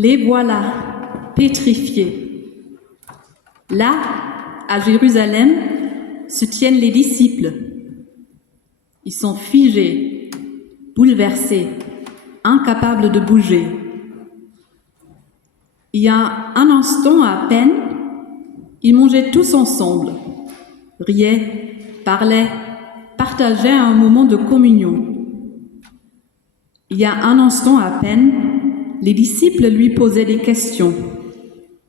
Les voilà, pétrifiés. Là, à Jérusalem, se tiennent les disciples. Ils sont figés, bouleversés, incapables de bouger. Il y a un instant à peine, ils mangeaient tous ensemble, riaient, parlaient, partageaient un moment de communion. Il y a un instant à peine, les disciples lui posaient des questions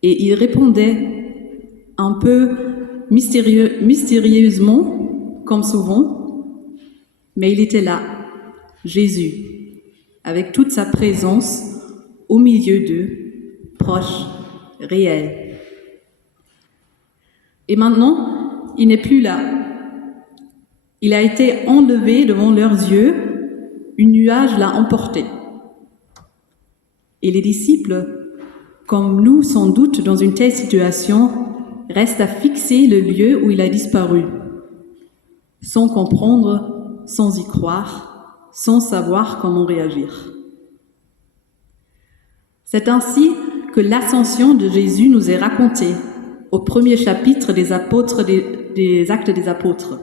et il répondait un peu mystérieusement, comme souvent, mais il était là, Jésus, avec toute sa présence au milieu d'eux, proche, réel. Et maintenant, il n'est plus là. Il a été enlevé devant leurs yeux, un nuage l'a emporté. Et les disciples, comme nous sans doute dans une telle situation, restent à fixer le lieu où il a disparu, sans comprendre, sans y croire, sans savoir comment réagir. C'est ainsi que l'ascension de Jésus nous est racontée au premier chapitre des Actes des Apôtres.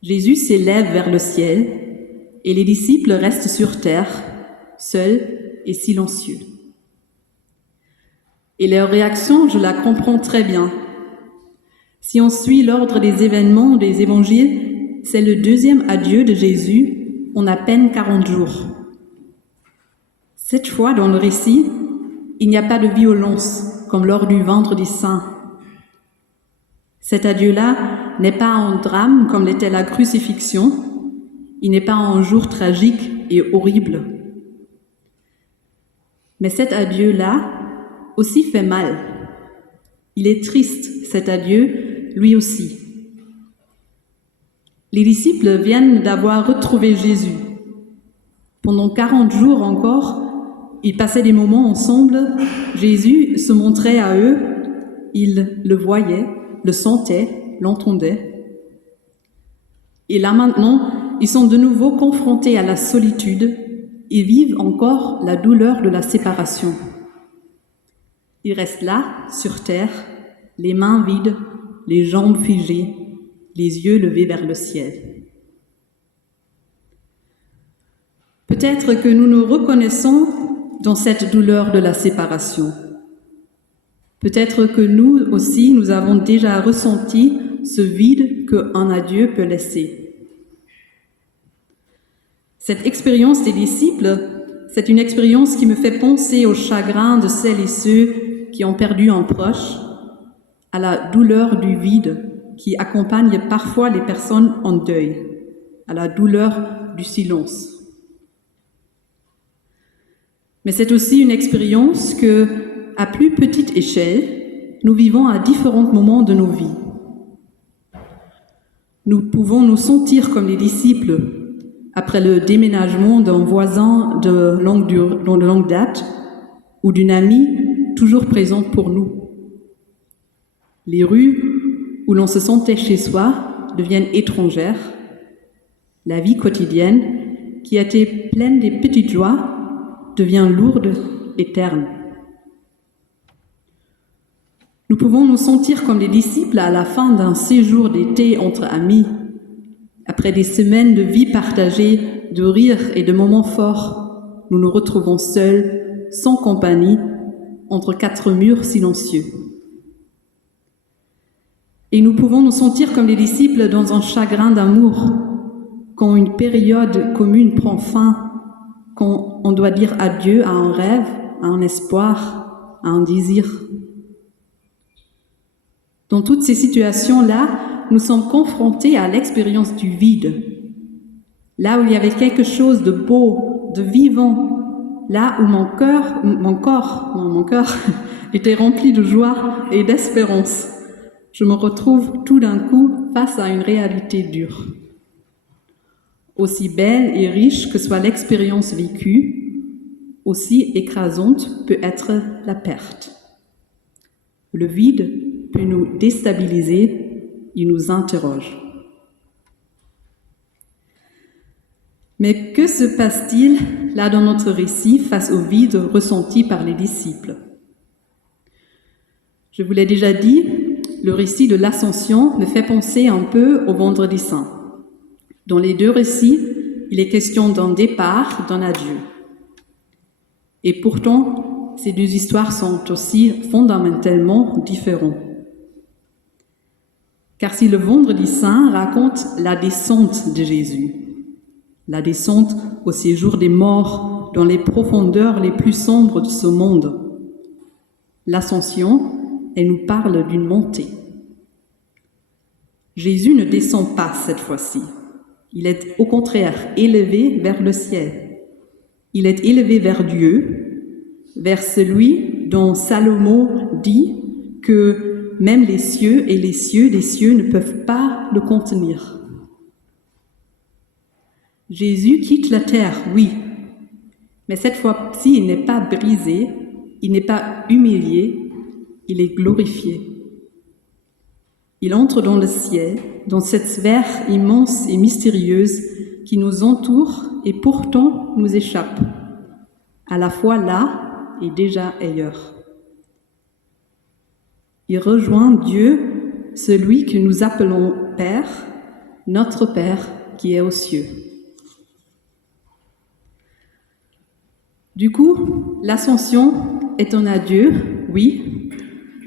Jésus s'élève vers le ciel et les disciples restent sur terre, seuls et silencieux. Et leur réaction, je la comprends très bien. Si on suit l'ordre des événements des évangiles, c'est le deuxième adieu de Jésus en à peine 40 jours. Cette fois, dans le récit, il n'y a pas de violence, comme lors du Vendredi Saint. Cet adieu-là n'est pas un drame comme l'était la crucifixion, il n'est pas un jour tragique et horrible. Mais cet adieu-là aussi fait mal. Il est triste, cet adieu, lui aussi. Les disciples viennent d'avoir retrouvé Jésus. Pendant 40 jours encore, ils passaient des moments ensemble. Jésus se montrait à eux, ils le voyaient, le sentaient, l'entendaient. Et là maintenant, ils sont de nouveau confrontés à la solitude. Ils vivent encore la douleur de la séparation. Ils restent là, sur terre, les mains vides, les jambes figées, les yeux levés vers le ciel. Peut-être que nous nous reconnaissons dans cette douleur de la séparation. Peut-être que nous aussi, nous avons déjà ressenti ce vide qu'un adieu peut laisser. Cette expérience des disciples, c'est une expérience qui me fait penser au chagrin de celles et ceux qui ont perdu un proche, à la douleur du vide qui accompagne parfois les personnes en deuil, à la douleur du silence. Mais c'est aussi une expérience que, à plus petite échelle, nous vivons à différents moments de nos vies. Nous pouvons nous sentir comme les disciples après le déménagement d'un voisin de longue date ou d'une amie toujours présente pour nous. Les rues où l'on se sentait chez soi deviennent étrangères. La vie quotidienne, qui était pleine des petites joies, devient lourde et terne. Nous pouvons nous sentir comme les disciples à la fin d'un séjour d'été entre amis, après des semaines de vie partagée, de rires et de moments forts. Nous nous retrouvons seuls, sans compagnie, entre quatre murs silencieux. Et nous pouvons nous sentir comme les disciples dans un chagrin d'amour, quand une période commune prend fin, quand on doit dire adieu à un rêve, à un espoir, à un désir. Dans toutes ces situations-là, nous sommes confrontés à l'expérience du vide. Là où il y avait quelque chose de beau, de vivant, là où mon cœur était rempli de joie et d'espérance, je me retrouve tout d'un coup face à une réalité dure. Aussi belle et riche que soit l'expérience vécue, aussi écrasante peut être la perte. Le vide peut nous déstabiliser, il nous interroge. Mais que se passe-t-il là dans notre récit face au vide ressenti par les disciples? Je vous l'ai déjà dit, le récit de l'Ascension me fait penser un peu au Vendredi Saint. Dans les deux récits, il est question d'un départ, d'un adieu. Et pourtant, ces deux histoires sont aussi fondamentalement différentes. Car si le Vendredi Saint raconte la descente de Jésus, la descente au séjour des morts dans les profondeurs les plus sombres de ce monde, l'Ascension, elle nous parle d'une montée. Jésus ne descend pas cette fois-ci. Il est au contraire élevé vers le ciel. Il est élevé vers Dieu, vers celui dont Salomon dit que même les cieux et les cieux des cieux ne peuvent pas le contenir. Jésus quitte la terre, oui, mais cette fois-ci, il n'est pas brisé, il n'est pas humilié, il est glorifié. Il entre dans le ciel, dans cette sphère immense et mystérieuse qui nous entoure et pourtant nous échappe, à la fois là et déjà ailleurs. Il rejoint Dieu, celui que nous appelons Père, notre Père qui est aux cieux. Du coup, l'Ascension est un adieu, oui,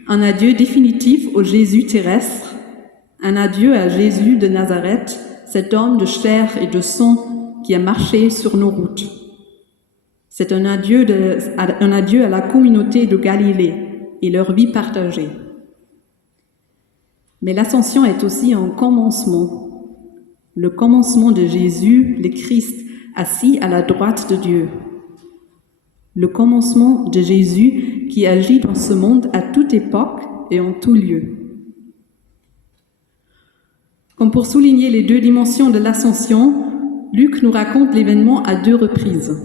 un adieu définitif au Jésus terrestre, un adieu à Jésus de Nazareth, cet homme de chair et de sang qui a marché sur nos routes. C'est un adieu à la communauté de Galilée et leur vie partagée. Mais l'Ascension est aussi un commencement, le commencement de Jésus, le Christ, assis à la droite de Dieu. Le commencement de Jésus qui agit dans ce monde à toute époque et en tout lieu. Comme pour souligner les deux dimensions de l'Ascension, Luc nous raconte l'événement à deux reprises.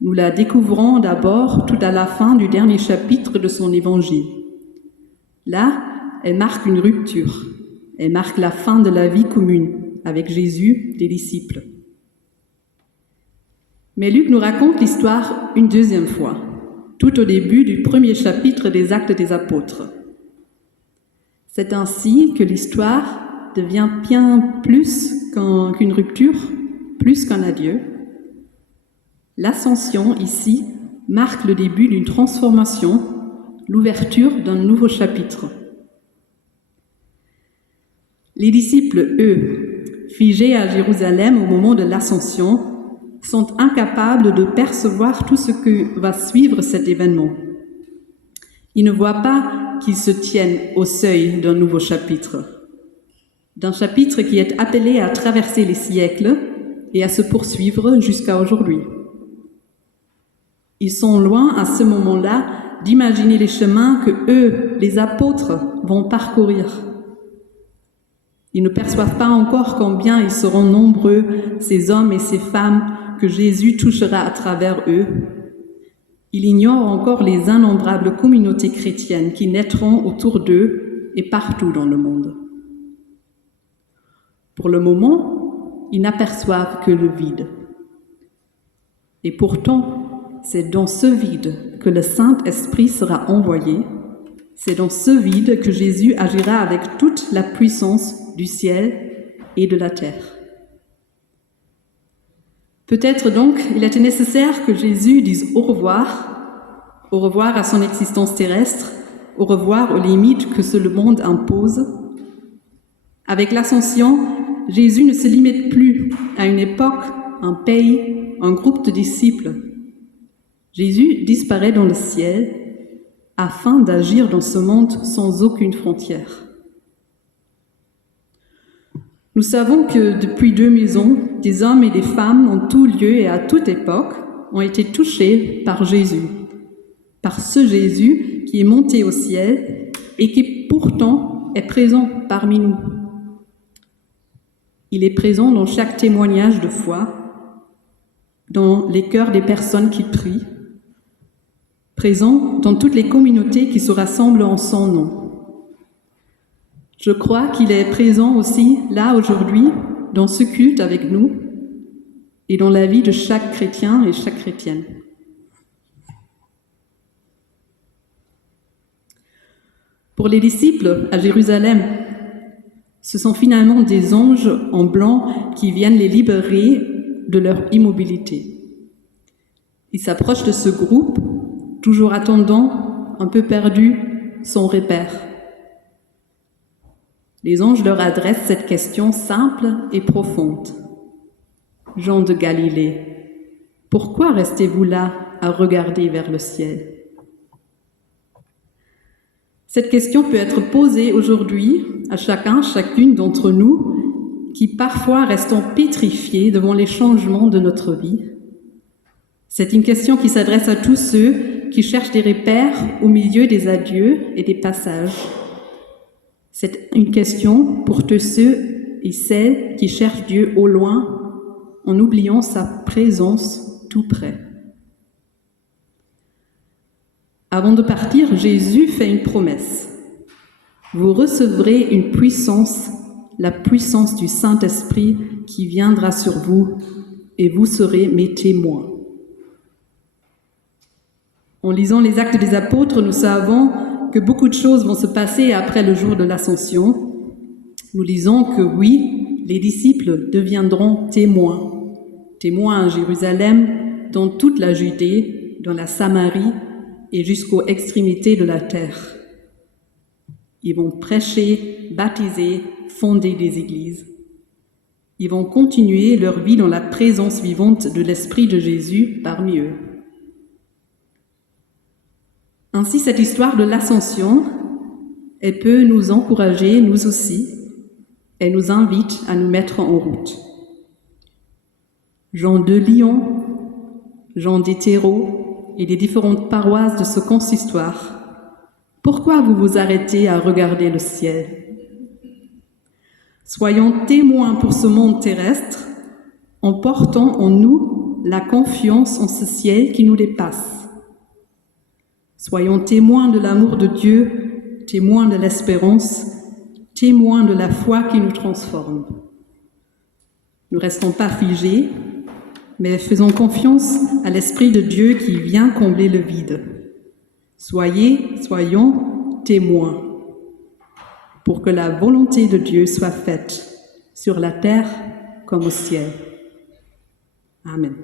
Nous la découvrons d'abord tout à la fin du dernier chapitre de son évangile. Là, elle marque une rupture. Elle marque la fin de la vie commune avec Jésus, des disciples. Mais Luc nous raconte l'histoire une deuxième fois, tout au début du premier chapitre des Actes des Apôtres. C'est ainsi que l'histoire devient bien plus qu'une rupture, plus qu'un adieu. L'Ascension, ici, marque le début d'une transformation, l'ouverture d'un nouveau chapitre. Les disciples, eux, figés à Jérusalem au moment de l'Ascension, sont incapables de percevoir tout ce que va suivre cet événement. Ils ne voient pas qu'ils se tiennent au seuil d'un nouveau chapitre, d'un chapitre qui est appelé à traverser les siècles et à se poursuivre jusqu'à aujourd'hui. Ils sont loin à ce moment-là d'imaginer les chemins que eux, les apôtres, vont parcourir. Ils ne perçoivent pas encore combien ils seront nombreux, ces hommes et ces femmes, que Jésus touchera à travers eux. Il ignore encore les innombrables communautés chrétiennes qui naîtront autour d'eux et partout dans le monde. Pour le moment, ils n'aperçoivent que le vide. Et pourtant, c'est dans ce vide que le Saint-Esprit sera envoyé. C'est dans ce vide que Jésus agira avec toute la puissance du ciel et de la terre. Peut-être donc, il était nécessaire que Jésus dise au revoir à son existence terrestre, au revoir aux limites que ce monde impose. Avec l'Ascension, Jésus ne se limite plus à une époque, un pays, un groupe de disciples. Jésus disparaît dans le ciel afin d'agir dans ce monde sans aucune frontière. Nous savons que depuis 2000 ans, des hommes et des femmes en tout lieu et à toute époque ont été touchés par Jésus, par ce Jésus qui est monté au ciel et qui pourtant est présent parmi nous. Il est présent dans chaque témoignage de foi, dans les cœurs des personnes qui prient, présent dans toutes les communautés qui se rassemblent en son nom. Je crois qu'il est présent aussi là aujourd'hui, dans ce culte avec nous. et dans la vie de chaque chrétien et chaque chrétienne. Pour les disciples à Jérusalem, ce sont finalement des anges en blanc qui viennent les libérer de leur immobilité. Ils s'approchent de ce groupe, toujours attendant, un peu perdu, sans repère. Les anges leur adressent cette question simple et profonde. Gens de Galilée, pourquoi restez-vous là à regarder vers le ciel ? Cette question peut être posée aujourd'hui à chacun, chacune d'entre nous qui parfois restons pétrifiés devant les changements de notre vie. C'est une question qui s'adresse à tous ceux qui cherchent des repères au milieu des adieux et des passages. C'est une question pour tous ceux et celles qui cherchent Dieu au loin en oubliant sa présence tout près. Avant de partir, Jésus fait une promesse. Vous recevrez une puissance, la puissance du Saint-Esprit qui viendra sur vous et vous serez mes témoins. En lisant les Actes des Apôtres, nous savons que beaucoup de choses vont se passer après le jour de l'Ascension. Nous lisons que oui, les disciples deviendront témoins. Témoins à Jérusalem, dans toute la Judée, dans la Samarie et jusqu'aux extrémités de la terre. Ils vont prêcher, baptiser, fonder des églises. Ils vont continuer leur vie dans la présence vivante de l'Esprit de Jésus parmi eux. Ainsi, cette histoire de l'Ascension, elle peut nous encourager, nous aussi. Elle nous invite à nous mettre en route. Gens de Lyon, gens d'Hétéro et des différentes paroisses de ce consistoire, pourquoi vous vous arrêtez à regarder le ciel ? Soyons témoins pour ce monde terrestre en portant en nous la confiance en ce ciel qui nous dépasse. Soyons témoins de l'amour de Dieu, témoins de l'espérance, témoins de la foi qui nous transforme. Ne restons pas figés, mais faisons confiance à l'Esprit de Dieu qui vient combler le vide. Soyons témoins pour que la volonté de Dieu soit faite sur la terre comme au ciel. Amen.